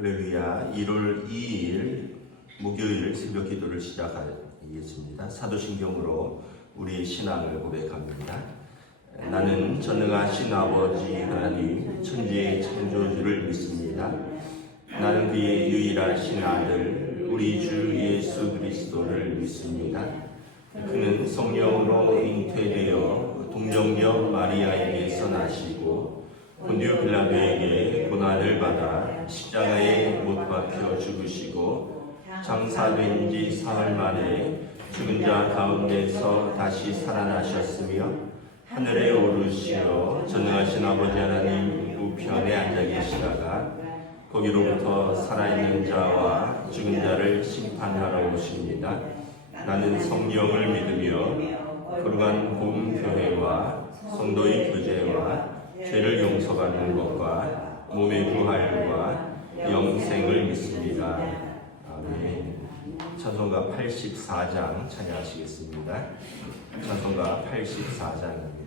할렐루야. 1월 2일 목요일 새벽 기도를 시작하겠습니다. 사도신경으로 우리의 신앙을 고백합니다. 나는 전능하신 아버지 하나님 천지의 창조주를 믿습니다. 나는 그의 유일하신 아들 우리 주 예수 그리스도를 믿습니다. 그는 성령으로 잉태되어 동정녀 마리아에게서 나시고 본디오 빌라도에게 고난을 받아 십자가에 못 박혀 죽으시고 장사된 지 사흘 만에 죽은 자 가운데서 다시 살아나셨으며 하늘에 오르시어 전능하신 아버지 하나님 우편에 앉아 계시다가 거기로부터 살아있는 자와 죽은 자를 심판하러 오십니다. 나는 성령을 믿으며 거룩한 공교회와 성도의 교제와 죄를 용서받는 것과 몸의 부활과 영생을 믿습니다. 아멘. 찬송가 84장 찬양하시겠습니다. 찬송가 84장입니다.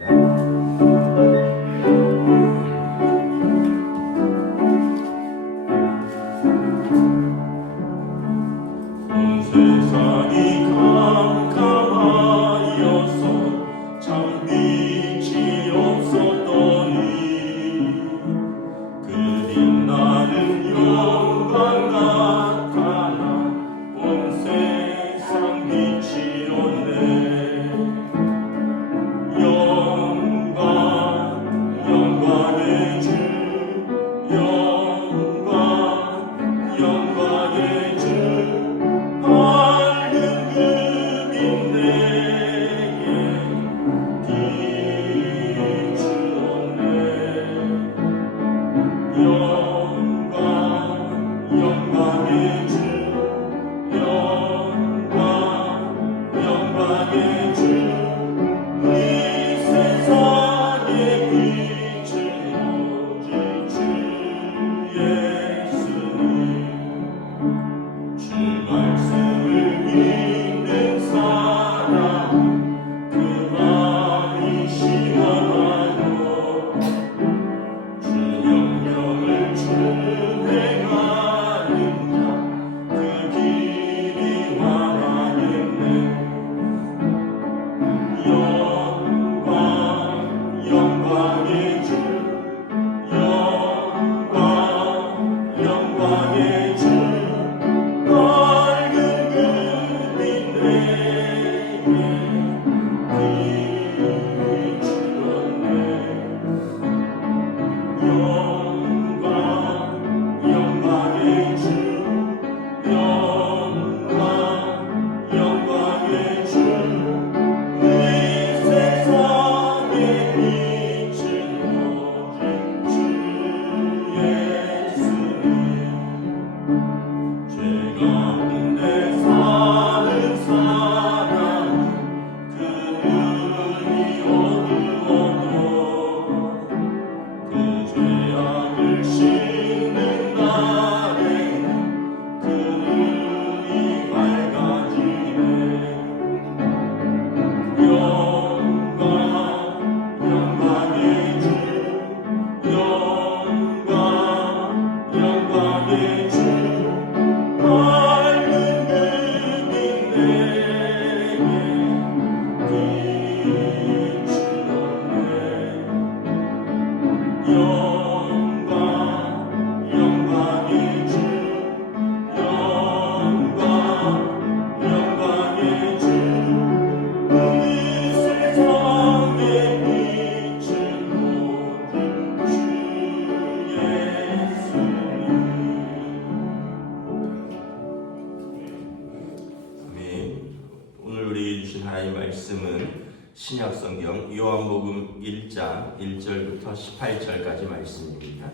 신약성경 요한복음 1장 1절부터 18절까지 말씀입니다.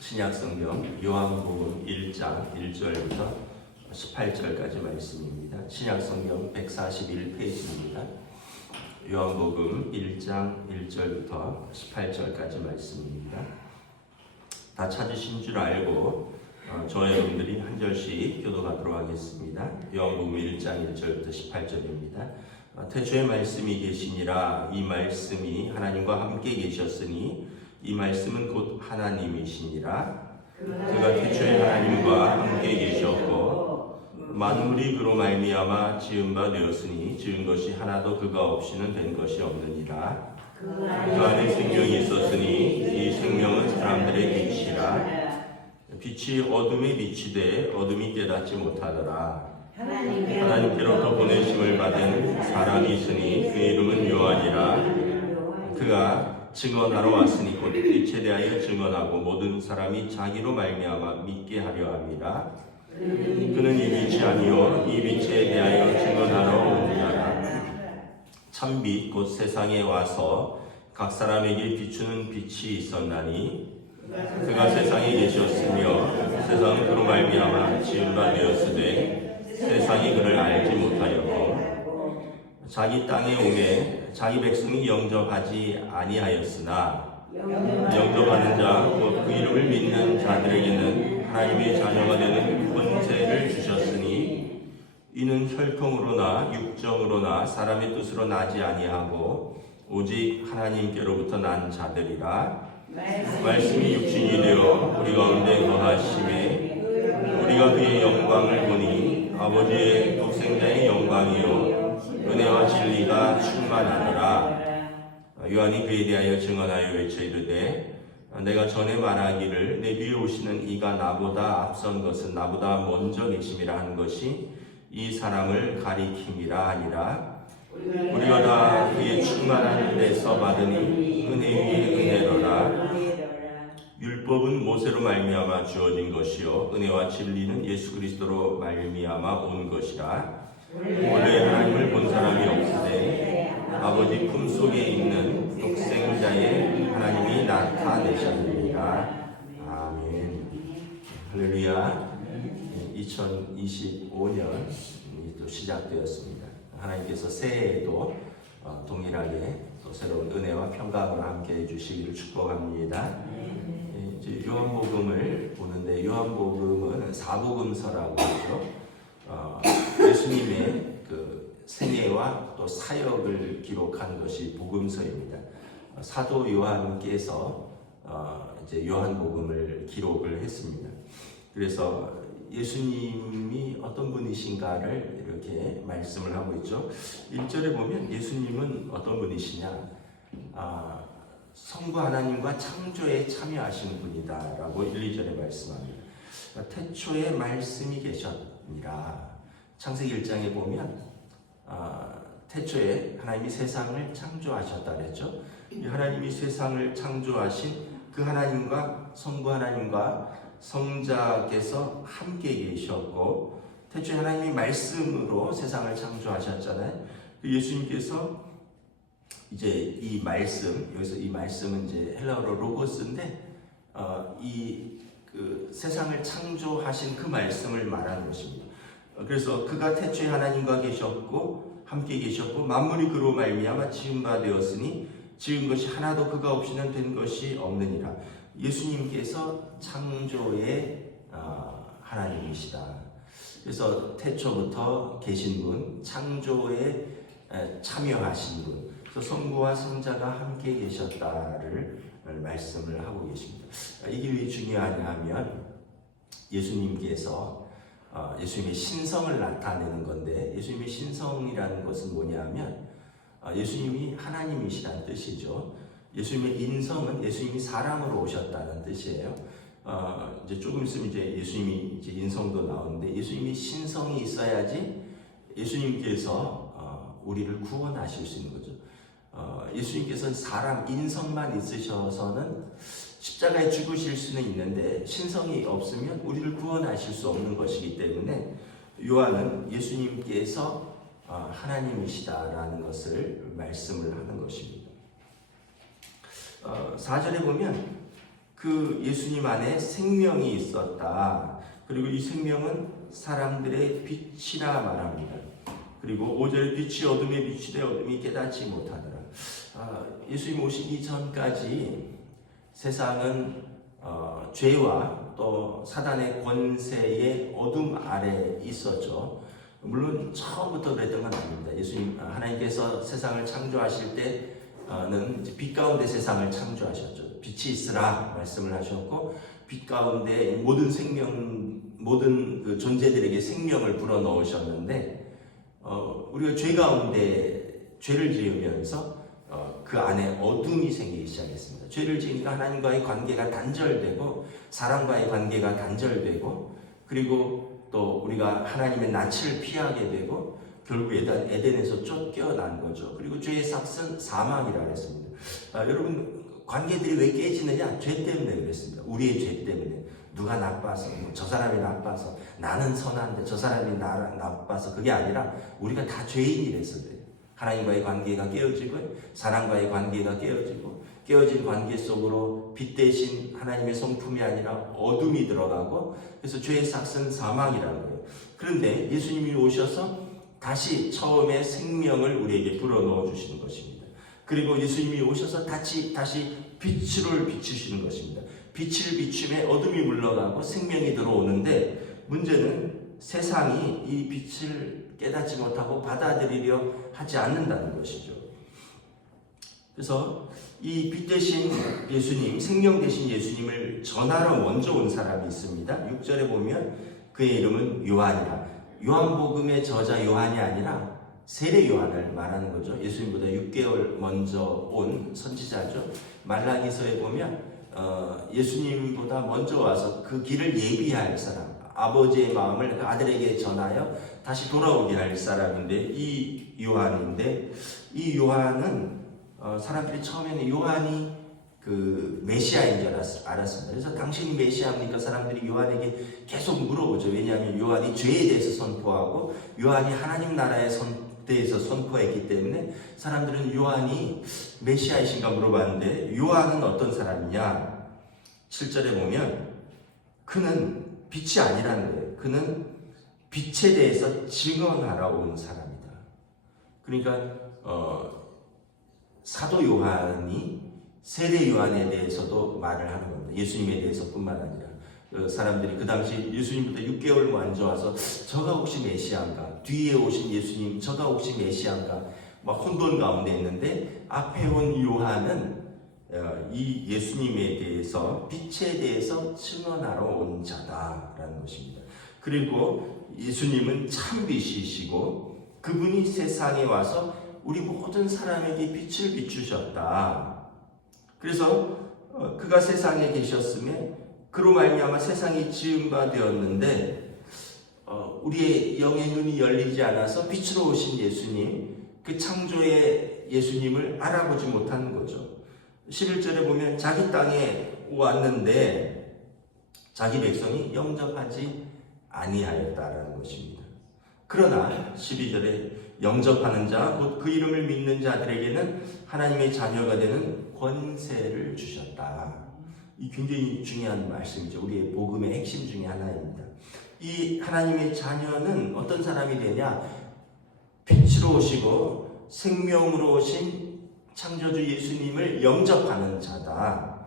신약성경 요한복음 1장 1절부터 18절까지 말씀입니다. 신약성경 141페이지입니다. 요한복음 1장 1절부터 18절까지 말씀입니다. 다 찾으신 줄 알고 저와 여러분들이 한 절씩 교도하도록 하겠습니다. 요한복음 1장 1절부터 18절입니다. 태초에 말씀이 계시니라. 이 말씀이 하나님과 함께 계셨으니 이 말씀은 곧 하나님이시니라. 그가 태초에 하나님과 함께 계셨고 만물이 그로 말미암아 지은 바 되었으니 지은 것이 하나도 그가 없이는 된 것이 없느니라. 그 안에 생명이 있었으니 이 생명은 사람들의 빛이라. 빛이 어둠에 비치되 어둠이 깨닫지 못하더라. 하나님께로부터 보내심을 받은 사람이 있으니 그 이름은 요한이라. 그가 증언하러 왔으니 곧 빛에 대하여 증언하고 모든 사람이 자기로 말미암아 믿게 하려 함이라. 그는 이 빛이 아니요 이 빛에 대하여 증언하러 온 자라. 참빛 곧 세상에 와서 각 사람에게 비추는 빛이 있었나니 그가 세상에 계셨으며 세상은 그로 말미암아 지은 바 되었으되 세상이 그를 알지 못하였고 자기 땅에 오매 자기 백성이 영접하지 아니하였으나 영접하는 자 곧 그 이름을 믿는 자들에게는 하나님의 자녀가 되는 권세를 주셨으니 이는 혈통으로나 육정으로나 사람의 뜻으로 나지 아니하고 오직 하나님께로부터 난 자들이라. 말씀이 육신이 되어 우리 가운데 거하심에 우리가 그의 영광을 보니 아버지의 독생자의 영광이요 은혜와 진리가 충만하더라. 요한이 그에 대하여 증언하여 외쳐 이르되 내가 전에 말하기를 내 뒤에 오시는 이가 나보다 앞선 것은 나보다 먼저 계심이라 하는 것이 이 사람을 가리킴이라 하니라. 우리가 다 그의 충만한 데서 받으니 은혜 위에 은혜로라. 율법은 모세로 말미암아 주어진 것이요 은혜와 진리는 예수 그리스도로 말미암아 온 것이라. 원래 하나님을 본 사람이 없으되 아버지 품속에 있는 독생자의 하나님이 나타내셨느니라. 아멘. 할렐루야. 2025년이 또 시작되었습니다. 하나님께서 새해에도 동일하게 또 새로운 은혜와 평강을 함께 해주시기를 축복합니다. 이제 요한복음을 보는데 요한복음은 사복음서라고 하죠. 예수님의 그 생애와 또 사역을 기록한 것이 복음서입니다. 사도 요한께서 이제 요한복음을 기록을 했습니다. 그래서 예수님이 어떤 분이신가를 이렇게 말씀을 하고 있죠. 1절에 보면 예수님은 어떤 분이시냐? 성부 하나님과 창조에 참여하신 분이다 라고 1, 2절에 말씀합니다. 태초에 말씀이 계셨니라. 창세기 1장에 보면 태초에 하나님이 세상을 창조하셨다 그랬죠. 하나님이 세상을 창조하신 그 하나님과 성부 하나님과 성자께서 함께 계셨고 태초에 하나님이 말씀으로 세상을 창조하셨잖아요. 예수님께서 이제 이 말씀, 여기서 이 말씀은 이제 헬라어로 로고스인데 그 세상을 창조하신 그 말씀을 말하는 것입니다. 그래서 그가 태초에 하나님과 계셨고 함께 계셨고 만물이 그로 말미암아 지은 바 되었으니 지은 것이 하나도 그가 없이는 된 것이 없느니라. 예수님께서 창조의 하나님이시다. 그래서 태초부터 계신 분, 창조에 참여하신 분, 그래서 성부와 성자가 함께 계셨다를 말씀을 하고 계십니다. 이게 왜 중요하냐 하면 예수님께서 예수님의 신성을 나타내는 건데 예수님의 신성이라는 것은 뭐냐면 예수님이 하나님이시라는 뜻이죠. 예수님의 인성은 예수님이 사람으로 오셨다는 뜻이에요. 이제 조금 있으면 이제 예수님이 이제 인성도 나오는데 예수님이 신성이 있어야지 예수님께서 우리를 구원하실 수 있는 거죠. 예수님께서는 사람 인성만 있으셔서는 십자가에 죽으실 수는 있는데 신성이 없으면 우리를 구원하실 수 없는 것이기 때문에 요한은 예수님께서 하나님이시다라는 것을 말씀을 하는 것입니다. 4절에 보면 그 예수님 안에 생명이 있었다. 그리고 이 생명은 사람들의 빛이라 말합니다. 그리고 5절에 빛이 어둠에 비치되 어둠이 깨닫지 못하더라. 예수님 오시기 전까지 세상은 죄와 또 사단의 권세의 어둠 아래 있었죠. 물론 처음부터 그랬던 건 아닙니다. 예수님 하나님께서 세상을 창조하실 때는 빛 가운데 세상을 창조하셨죠. 빛이 있으라 말씀을 하셨고 빛 가운데 모든 그 존재들에게 생명을 불어 넣으셨는데 우리가 죄 가운데 죄를 지으면서 그 안에 어둠이 생기기 시작했습니다. 죄를 지으니까 하나님과의 관계가 단절되고 사람과의 관계가 단절되고 그리고 또 우리가 하나님의 낯을 피하게 되고 결국 에덴에서 쫓겨난 거죠. 그리고 죄의 삭은 사망이라고 했습니다. 여러분 관계들이 왜 깨지느냐? 죄 때문에 그랬습니다. 우리의 죄 때문에. 누가 나빠서, 저 사람이 나빠서, 나는 선한데 저 사람이 나빠서 그게 아니라 우리가 다 죄인이라서 그래요. 하나님과의 관계가 깨어지고 사람과의 관계가 깨어지고 깨어진 관계 속으로 빛 대신 하나님의 성품이 아니라 어둠이 들어가고 그래서 죄의 삭은 사망이라는 거예요. 그런데 예수님이 오셔서 다시 처음에 생명을 우리에게 불어넣어 주시는 것입니다. 그리고 예수님이 오셔서 다시 빛을 비추시는 것입니다. 빛을 비춤에 어둠이 물러가고 생명이 들어오는데 문제는 세상이 이 빛을 깨닫지 못하고 받아들이려 하지 않는다는 것이죠. 그래서 이 빛 대신 예수님, 생명 대신 예수님을 전하러 먼저 온 사람이 있습니다. 6절에 보면 그의 이름은 요한이라. 요한복음의 저자 요한이 아니라 세례 요한을 말하는 거죠. 예수님보다 6개월 먼저 온 선지자죠. 말라기서에 보면 예수님보다 먼저 와서 그 길을 예비할 사람, 아버지의 마음을 그 아들에게 전하여 다시 돌아오게 할 사람인데 이 요한인데 이 요한은 사람들이 처음에는 요한이 그 메시아인 줄 알았습니다. 그래서 당신이 메시아입니까? 사람들이 요한에게 계속 물어보죠. 왜냐하면 요한이 죄에 대해서 선포하고 요한이 하나님 나라에 대해서 선포했기 때문에 사람들은 요한이 메시아이신가 물어봤는데 요한은 어떤 사람이냐? 7절에 보면 그는 빛이 아니라는 거예요. 그는 빛에 대해서 증언하러 온 사람이다. 그러니까 사도 요한이 세례 요한에 대해서도 말을 하는 겁니다. 예수님에 대해서뿐만 아니라 사람들이 그 당시 예수님부터 6개월 먼저 와서 저가 혹시 메시아인가? 뒤에 오신 예수님 저가 혹시 메시아인가? 막 혼돈 가운데 있는데 앞에 온 요한은 이 예수님에 대해서 빛에 대해서 증언하러 온 자다라는 것입니다. 그리고 예수님은 참 빛이시고 그분이 세상에 와서 우리 모든 사람에게 빛을 비추셨다. 그래서 그가 세상에 계셨음에 그로 말미암아 세상이 지은 바 되었는데 우리의 영의 눈이 열리지 않아서 빛으로 오신 예수님, 그 창조의 예수님을 알아보지 못하는 거죠. 11절에 보면 자기 땅에 왔는데 자기 백성이 영접하지 아니하였다라는 것입니다. 그러나 12절에 영접하는 자, 곧 그 이름을 믿는 자들에게는 하나님의 자녀가 되는 권세를 주셨다. 이 굉장히 중요한 말씀이죠. 우리의 복음의 핵심 중에 하나입니다. 이 하나님의 자녀는 어떤 사람이 되냐? 빛으로 오시고 생명으로 오신 창조주 예수님을 영접하는 자다.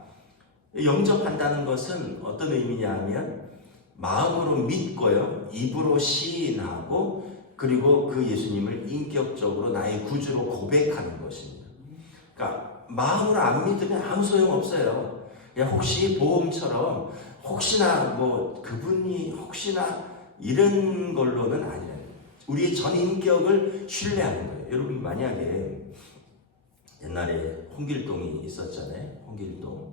영접한다는 것은 어떤 의미냐 하면 마음으로 믿고요, 입으로 시인하고 그리고 그 예수님을 인격적으로 나의 구주로 고백하는 것입니다. 그러니까 마음으로 안 믿으면 아무 소용 없어요. 그냥 혹시 보험처럼 혹시나 뭐 그분이 혹시나 이런 걸로는 아니에요. 우리의 전 인격을 신뢰하는 거예요. 여러분 만약에 옛날에 홍길동이 있었잖아요. 홍길동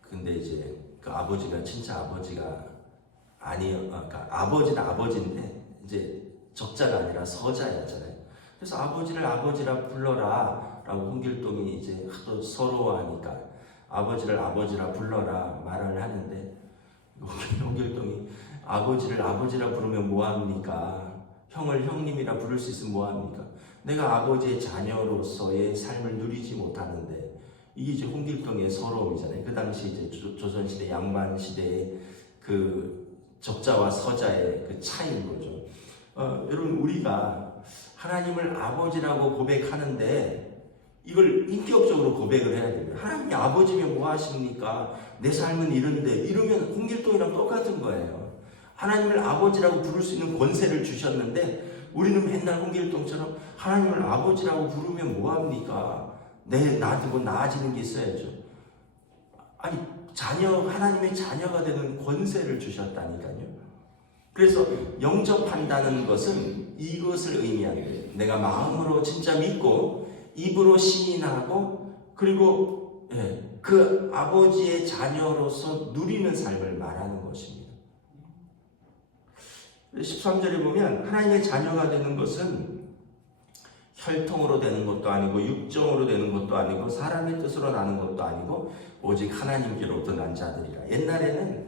근데 이제 그 아버지가 진짜 아버지가 그러니까 아버지는 아버지인데 이제 적자가 아니라 서자였잖아요. 그래서 아버지를 아버지라 불러라 라고 홍길동이 이제 하도 서러워하니까 아버지를 아버지라 불러라 말을 하는데 홍길동이 아버지를 아버지라 부르면 뭐합니까? 형을 형님이라 부를 수 있으면 뭐합니까? 내가 아버지의 자녀로서의 삶을 누리지 못하는데 이게 이제 홍길동의 서러움이잖아요. 그 당시 이제 조선시대 양반시대의 그 적자와 서자의 그 차이인 거죠. 여러분 우리가 하나님을 아버지라고 고백하는데 이걸 인격적으로 고백을 해야 됩니다. 하나님이 아버지면 뭐 하십니까? 내 삶은 이런데 이러면 홍길동이랑 똑같은 거예요. 하나님을 아버지라고 부를 수 있는 권세를 주셨는데 우리는 맨날 홍길동처럼 하나님을 아버지라고 부르면 뭐 합니까? 나한테 뭐 나아지는 게 있어야죠. 아니 하나님의 자녀가 되는 권세를 주셨다니까요. 그래서 영접한다는 것은 이것을 의미하는 거예요. 내가 마음으로 진짜 믿고 입으로 시인하고 그리고 그 아버지의 자녀로서 누리는 삶을 말하는 것입니다. 13절에 보면 하나님의 자녀가 되는 것은 혈통으로 되는 것도 아니고 육정으로 되는 것도 아니고 사람의 뜻으로 나는 것도 아니고 오직 하나님께로부터 난 자들이라. 옛날에는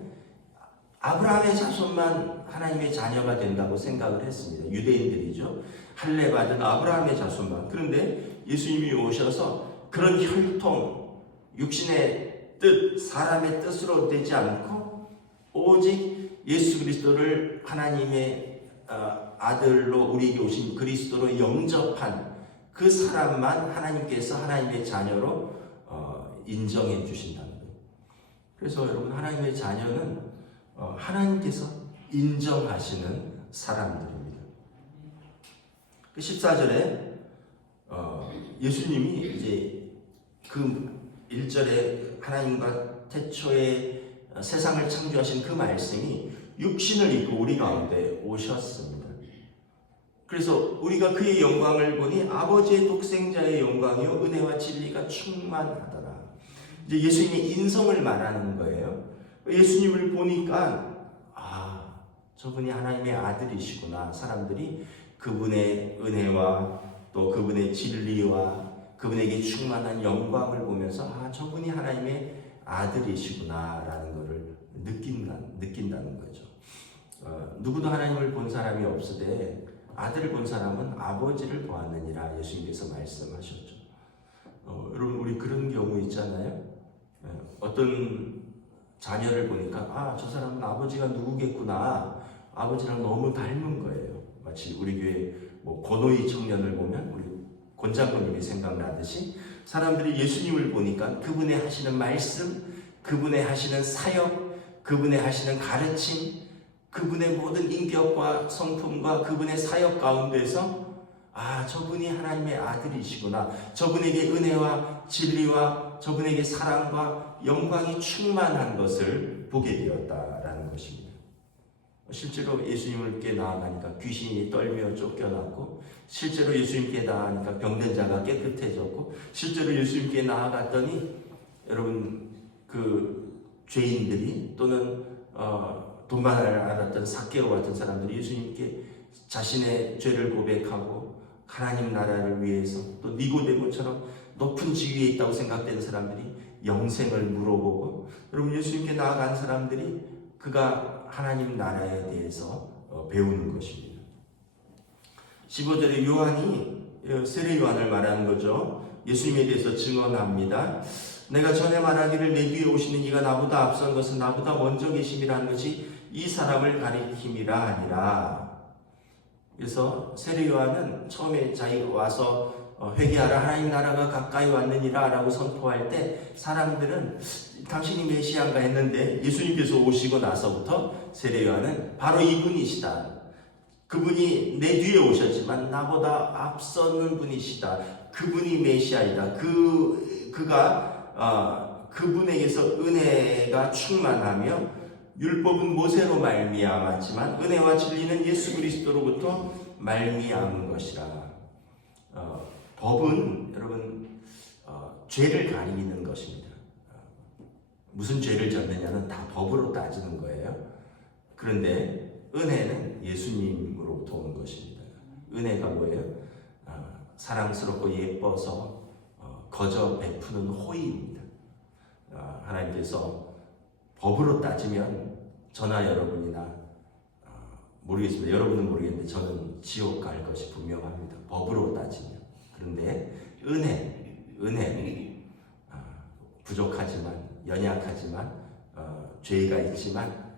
아브라함의 자손만 하나님의 자녀가 된다고 생각을 했습니다. 유대인들이죠. 할례 받은 아브라함의 자손만. 그런데 예수님이 오셔서 그런 혈통, 육신의 뜻, 사람의 뜻으로 되지 않고 오직 예수 그리스도를 하나님의 아들로 우리에게 오신 그리스도로 영접한 그 사람만 하나님께서 하나님의 자녀로 인정해 주신다는 거예요. 그래서 여러분, 하나님의 자녀는 하나님께서 인정하시는 사람들입니다. 14절에 예수님이 이제 그 1절에 하나님과 태초에 세상을 창조하신 그 말씀이 육신을 입고 우리 가운데 오셨습니다. 그래서 우리가 그의 영광을 보니 아버지의 독생자의 영광이요 은혜와 진리가 충만하더라. 이제 예수님의 인성을 말하는 거예요. 예수님을 보니까 저분이 하나님의 아들이시구나. 사람들이 그분의 은혜와 또 그분의 진리와 그분에게 충만한 영광을 보면서 저분이 하나님의 아들이시구나 라는 것을 느낀다는 거죠. 누구도 하나님을 본 사람이 없으되 아들을 본 사람은 아버지를 보았느니라 예수님께서 말씀하셨죠. 여러분, 우리 그런 경우 있잖아요. 어떤 자녀를 보니까 저 사람은 아버지가 누구겠구나. 아버지랑 너무 닮은 거예요. 마치 우리 교회 고노이 청년을 보면 우리 권장로님이 생각나듯이 사람들이 예수님을 보니까 그분의 하시는 말씀, 그분의 하시는 사역, 그분의 하시는 가르침, 그분의 모든 인격과 성품과 그분의 사역 가운데서 저분이 하나님의 아들이시구나. 저분에게 은혜와 진리와 저분에게 사랑과 영광이 충만한 것을 보게 되었다라는 것입니다. 실제로 예수님께 나아가니까 귀신이 떨며 쫓겨났고, 실제로 예수님께 나아가니까 병든 자가 깨끗해졌고, 실제로 예수님께 나아갔더니 여러분, 그 죄인들이 또는 돈만 알았던 삭개오 같은 사람들이 예수님께 자신의 죄를 고백하고 하나님 나라를 위해서, 또 니고데모처럼 높은 지위에 있다고 생각되는 사람들이 영생을 물어보고, 여러분, 예수님께 나아간 사람들이 그가 하나님 나라에 대해서 배우는 것입니다. 15절에 요한이 세례 요한을 말하는 거죠. 예수님에 대해서 증언합니다. 내가 전에 말하기를 내 뒤에 오시는 이가 나보다 앞선 것은 나보다 먼저 계심이라는 것이 이 사람을 가리킴이라 하니라. 그래서 세례 요한은 처음에 자기가 와서 회개하라 하나님 나라가 가까이 왔느니라 라고 선포할 때 사람들은 당신이 메시아인가 했는데 예수님께서 오시고 나서부터 세례 요한은 바로 이분이시다. 그분이 내 뒤에 오셨지만 나보다 앞서는 분이시다. 그분이 메시아이다. 그가 그분에게서 은혜가 충만하며 율법은 모세로 말미암았지만 은혜와 진리는 예수 그리스도로부터 말미암은 것이라. 법은 여러분 죄를 가리는 것입니다. 무슨 죄를 졌느냐는 다 법으로 따지는 거예요. 그런데 은혜는 예수님으로부터 온 것입니다. 은혜가 뭐예요? 사랑스럽고 예뻐서 거저 베푸는 호의입니다. 하나님께서 법으로 따지면 저나 여러분이나 모르겠습니다. 여러분은 모르겠는데 저는 지옥 갈 것이 분명합니다. 법으로 따지면. 그런데 은혜는 부족하지만 연약하지만 죄가 있지만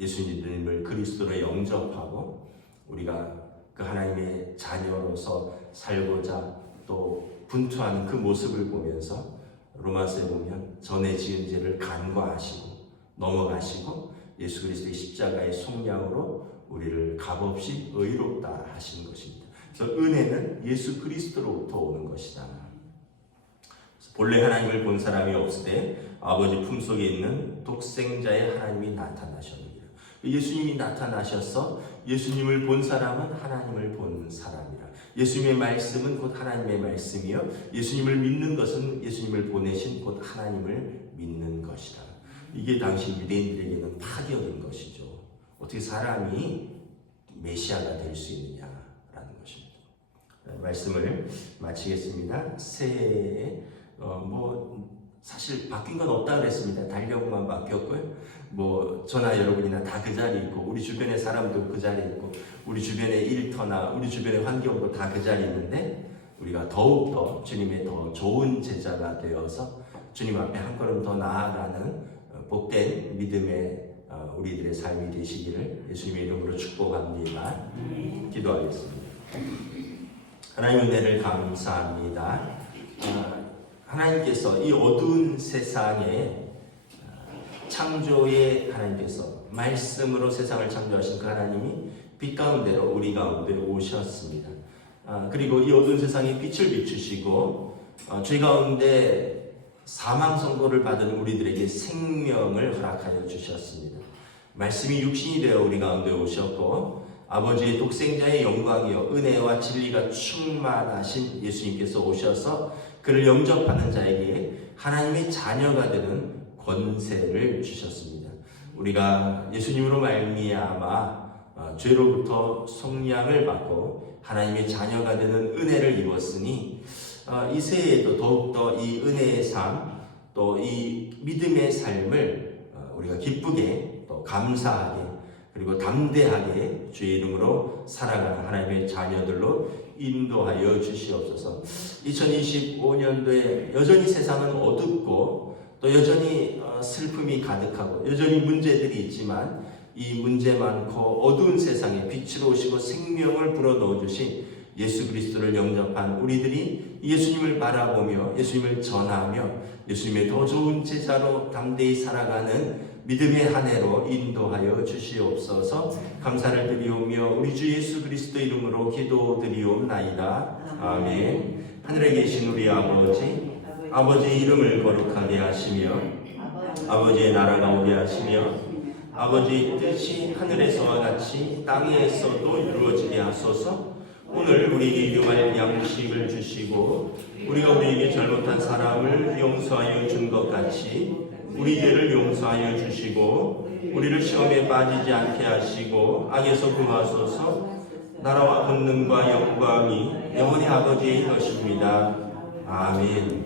예수님을 그리스도로 영접하고 우리가 그 하나님의 자녀로서 살고자 또 분투하는 그 모습을 보면서 로마서에 보면 전에 지은 죄를 간과하시고 넘어가시고 예수 그리스도의 십자가의 속량으로 우리를 값없이 의롭다 하시는 것입니다. 그래서 은혜는 예수 그리스도로부터 오는 것이다. 본래 하나님을 본 사람이 없으되 아버지 품속에 있는 독생자의 하나님이 나타나셨느니라. 예수님이 나타나셔서 예수님을 본 사람은 하나님을 본 사람이라. 예수님의 말씀은 곧 하나님의 말씀이요 예수님을 믿는 것은 예수님을 보내신 곧 하나님을 믿는 것이다. 이게 당시 유대인들에게는 파격인 것이죠. 어떻게 사람이 메시아가 될 수 있느냐라는 것입니다. 말씀을 마치겠습니다. 새해에 사실 바뀐 건 없다 그랬습니다. 달력만 바뀌었고요. 저나 여러분이나 다 그 자리에 있고 우리 주변의 사람도 그 자리에 있고 우리 주변의 일터나 우리 주변의 환경도 다 그 자리에 있는데 우리가 더욱더 주님의 더 좋은 제자가 되어서 주님 앞에 한 걸음 더 나아가는 복된 믿음의 우리들의 삶이 되시기를 예수님의 이름으로 축복합니다. 기도하겠습니다. 하나님 은혜를 감사합니다. 하나님께서 이 어두운 세상에 창조의 하나님께서 말씀으로 세상을 창조하신 그 하나님이 빛 가운데로 우리 가운데로 오셨습니다. 그리고 이 어두운 세상에 빛을 비추시고 죄 가운데 사망 선고를 받은 우리들에게 생명을 허락하여 주셨습니다. 말씀이 육신이 되어 우리 가운데 오셨고 아버지의 독생자의 영광이요 은혜와 진리가 충만하신 예수님께서 오셔서 그를 영접하는 자에게 하나님의 자녀가 되는 권세를 주셨습니다. 우리가 예수님으로 말미암아 죄로부터 속량을 받고 하나님의 자녀가 되는 은혜를 입었으니 이 새해에도 더욱더 이 은혜의 삶, 또 이 믿음의 삶을 우리가 기쁘게 또 감사하게 그리고 담대하게 주의 이름으로 살아가는 하나님의 자녀들로 인도하여 주시옵소서. 2025년도에 여전히 세상은 어둡고 또 여전히 슬픔이 가득하고 여전히 문제들이 있지만 이 문제 많고 어두운 세상에 빛으로 오시고 생명을 불어넣어 주신 예수 그리스도를 영접한 우리들이 예수님을 바라보며 예수님을 전하며 예수님의 더 좋은 제자로 담대히 살아가는 믿음의 한 해로 인도하여 주시옵소서. 감사를 드리오며 우리 주 예수 그리스도 이름으로 기도드리옵나이다. 아멘. 하늘에 계신 우리 아버지의 이름을 거룩하게 하시며 아버지의 나라가 오게 하시며 아버지의 뜻이 하늘에서와 같이 땅에서도 이루어지게 하소서. 오늘 우리에게 일용할 양식을 주시고 우리가 우리에게 잘못한 사람을 용서하여 준 것 같이 우리 죄를 용서하여 주시고 우리를 시험에 빠지지 않게 하시고 악에서 구하소서. 나라와 권능과 영광이 영원히 아버지의 것입니다. 아멘.